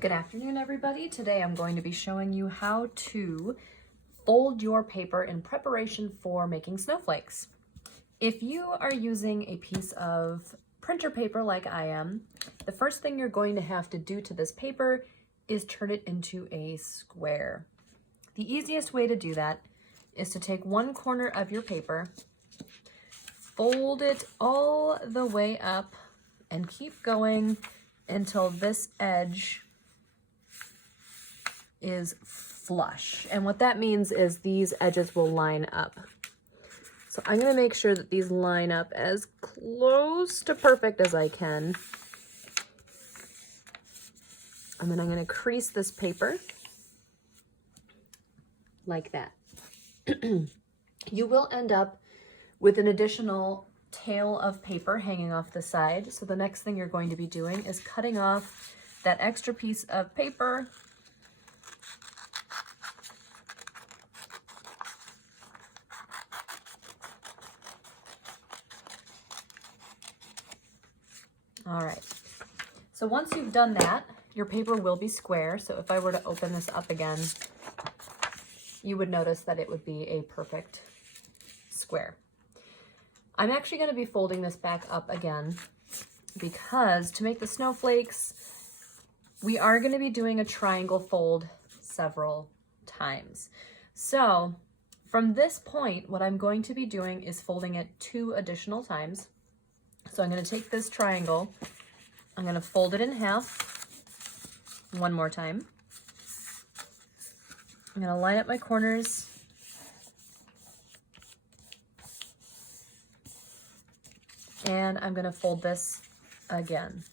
Good afternoon, everybody. Today I'm going to be showing you how to fold your paper in preparation for making snowflakes. If you are using a piece of printer paper like I am, the first thing you're going to have to do to this paper is turn it into a square. The easiest way to do that is to take one corner of your paper, fold it all the way up, and keep going until this edge is flush. And what that means is these edges will line up. So I'm going to make sure that these line up as close to perfect as I can. And then I'm going to crease this paper like that. You will end up with an additional tail of paper hanging off the side. So the next thing you're going to be doing is cutting off that extra piece of paper . All right, so once you've done that, your paper will be square. So if I were to open this up again, you would notice that it would be a perfect square. I'm actually going to be folding this back up again because to make the snowflakes, we are going to be doing a triangle fold several times. So from this point, what I'm going to be doing is folding it 2 additional times. So I'm going to take this triangle, I'm going to fold it in half one more time. I'm going to line up my corners. And I'm going to fold this again.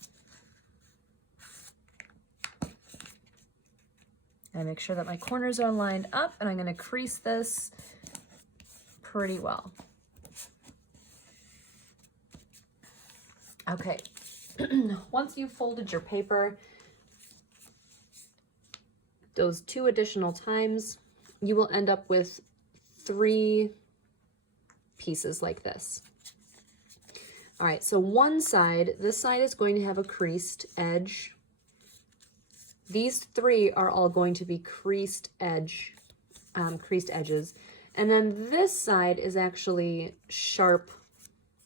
And make sure that my corners are lined up, and I'm going to crease this pretty well. Okay, once you've folded your paper, those 2 additional times, you will end up with 3 pieces like this. All right, so one side, this side is going to have a creased edge. These 3 are all going to be creased edges. And then this side is actually sharp,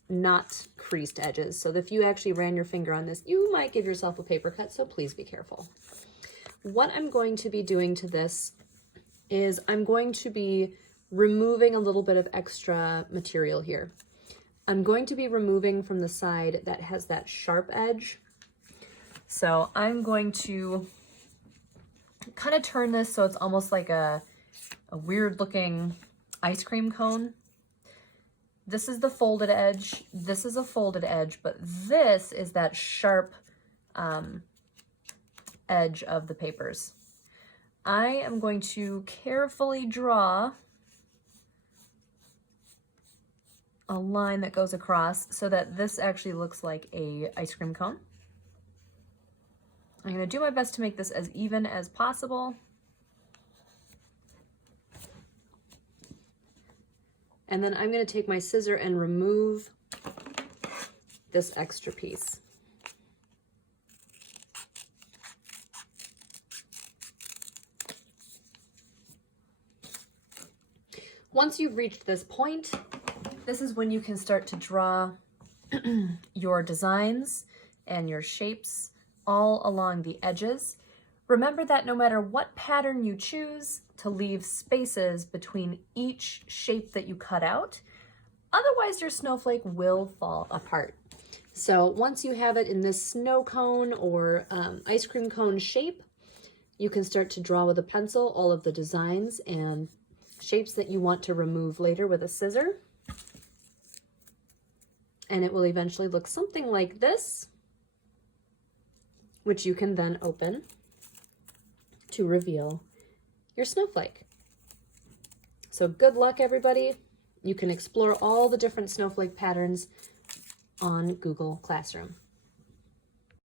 not creased edges. So if you actually ran your finger on this, you might give yourself a paper cut, so please be careful. What I'm going to be doing to this is I'm going to be removing a little bit of extra material here. I'm going to be removing from the side that has that sharp edge. So I'm going to kind of turn this so it's almost like a weird looking ice cream cone. This is the folded edge, this is a folded edge, but this is that sharp edge of the papers. I am going to carefully draw a line that goes across so that this actually looks like a ice cream cone. I'm going to do my best to make this as even as possible. And then I'm going to take my scissor and remove this extra piece. Once you've reached this point, this is when you can start to draw your designs and your shapes all along the edges. Remember that no matter what pattern you choose, to leave spaces between each shape that you cut out. Otherwise, your snowflake will fall apart. So once you have it in this snow cone or ice cream cone shape, you can start to draw with a pencil all of the designs and shapes that you want to remove later with a scissor. And it will eventually look something like this, which you can then open to reveal your snowflake. So good luck, everybody. You can explore all the different snowflake patterns on Google Classroom.